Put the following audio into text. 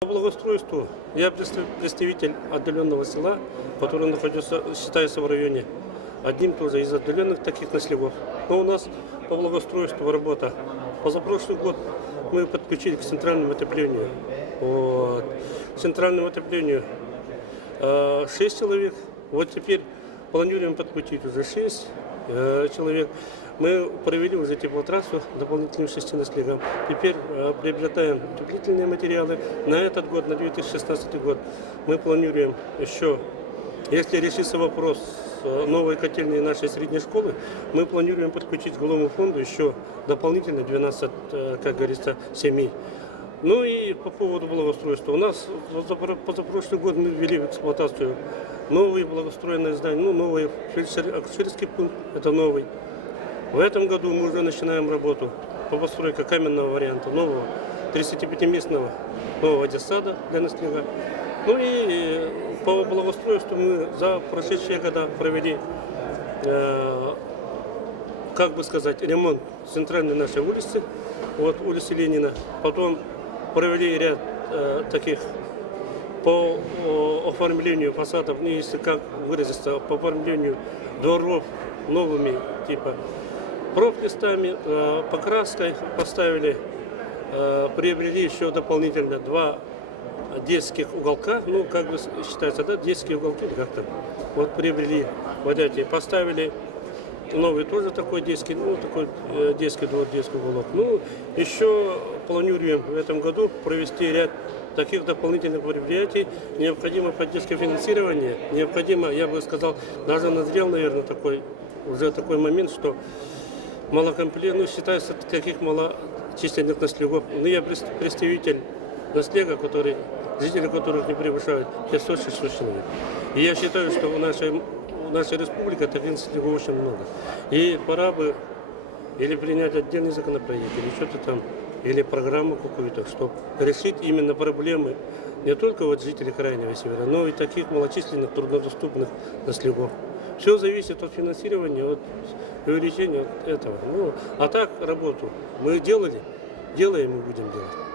По благоустройству я представитель отдаленного села, который считается в районе одним тоже из отдаленных таких населенных. Но у нас по благоустройству работа. Позапрошлый год мы подключили к центральному отоплению. К центральному отоплению 6 человек. Вот теперь планируем подключить уже 6 человек. Мы провели уже теплотрассу дополнительным 6 наследам. Теперь приобретаем утеплительные материалы. На этот год, на 2016 год, мы планируем еще, если решится вопрос новой котельной нашей средней школы, мы планируем подключить к жилому фонду еще дополнительно 12, как говорится, семей. Ну и по поводу благоустройства. У нас позапрошлый год мы ввели в эксплуатацию новые благоустроенные здания, новый акушерский пункт, это новый. В этом году мы уже начинаем работу по постройке каменного варианта, нового 35-местного нового детсада для наследия. Ну и по благоустройству мы за прошедшие года провели, как бы сказать, ремонт центральной нашей улицы, вот улицы Ленина. Потом провели ряд таких по оформлению фасадов, не если как выразиться, по оформлению дворов новыми типа профлистами, покраской поставили, приобрели еще дополнительно 2 детских уголка, ну как бы считается, да, детские уголки как-то. Вот приобрели вот эти, поставили новый тоже такой детский, детский двор, детский уголок. Ну, еще планируем в этом году провести ряд таких дополнительных мероприятий. Необходимо поддержка финансирования, необходимо, я бы сказал, даже назрел, наверное, уже такой момент, что малокомплект, считается таких малочисленных наследников. Но я представитель наследия, жители которых не превышают 500-600 человек. И я считаю, что в нашей республике таких наследников очень много. И пора бы или принять отдельный законопроект, или что-то там, или программу какую-то, чтобы решить именно проблемы не только жителей Крайнего Севера, но и таких малочисленных, труднодоступных наследников. Все зависит от финансирования, от увеличения этого. А так работу мы делали, делаем и будем делать.